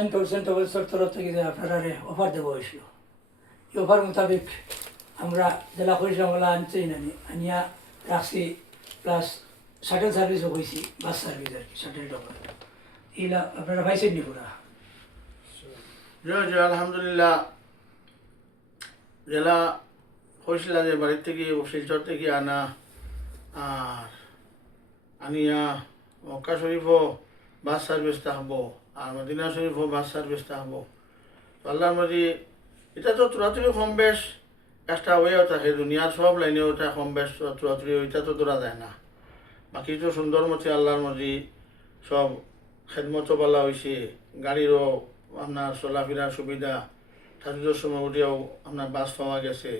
10% অবস্থার তরফ থেকে যে আপনারা অফার দেবো হয়েছিল এই অফার মোতাবেক আমরা জেলা পরিষদগুলা আনছি নানি আনিয়া রাখছি প্লাস শাটেল সার্ভিসও হয়েছি বাস সার্ভিস আর কি শাটেল ডকার এইগুলা আপনারা পাইছেন নি পুরা আলহামদুলিল্লাহ জেলা হয়েছিল যে বাড়ির থেকে শিলচর থেকে আনা আর আনিয়া মক্কা শরীফও বাস সার্ভিস থাকবো আর মদিনা শরীফও বাস সার্ভিস থাকবো তো আল্লাহর মর্জি এটা তো তুরাতুরি কম বেশ একটা হয়েও থাকে দুনিয়ার সব লাইনে ওটা কম বেশ তুরাতুরি ওইটা তো ধরা যায় না বাকি তো সুন্দর মতো আল্লাহর মর্জি সব খেদমতো বলা হয়েছে গাড়িরও আপনার চলাফেরার সুবিধা তাজুদের সময় উঠেও আপনার বাস পাওয়া গেছে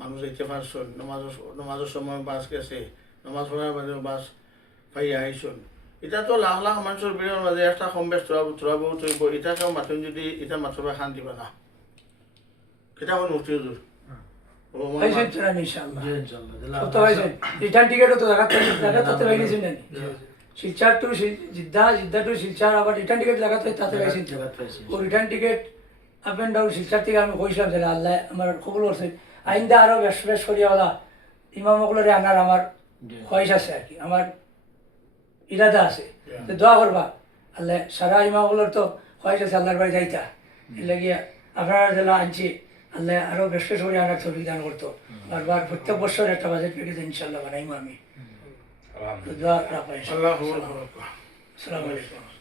মানুষ যেতে পারছেন নমাজের সময় বাস গেছে নমাজ পড়ার বাদেও বাস পাইয়া আইসন এটা তো লাখ লাখ মানুষের ভিড়ের মাঝে একটা কম বেশ তোরাবো তৈব এটা কেউ মাথুন যদি এটা মাথবে খান দিবে না এটা আমার মুক্তি হুজুর রিটার্ন টিকেটও তো তাতে পাইছেন না Silchar to Jeddah Jeddah to Silchar আবার রিটার্ন টিকেট লাগাতে তাতে পাইছেন ও return ticket up and down Silchar থেকে আমি কইছিলাম যে আল্লাহ আমার কবুল করছে আইন্দা আরও বেশ বেশ করিয়াওয়ালা ইমামগুলোরে আনার আমার খোয়াইশ আছে আর কি আমার ইরাদা আছে তো দোয়া করবা আল্লাহ সারা ইমামগুলোর তো খোয়াইশ আছে আল্লাহর বাড়ি যাইতা এর লাগিয়া আপনারা যেন আনছি আল্লাহ আরও বেশ বেশ করে আনার ছবি দান করতো বারবার প্রত্যেক বছর একটা বাজেট প্যাকেজ ইনশাল্লাহ বানাইমো আমি দোয়া রাখবো আল্লাহ আসসালামু আলাইকুম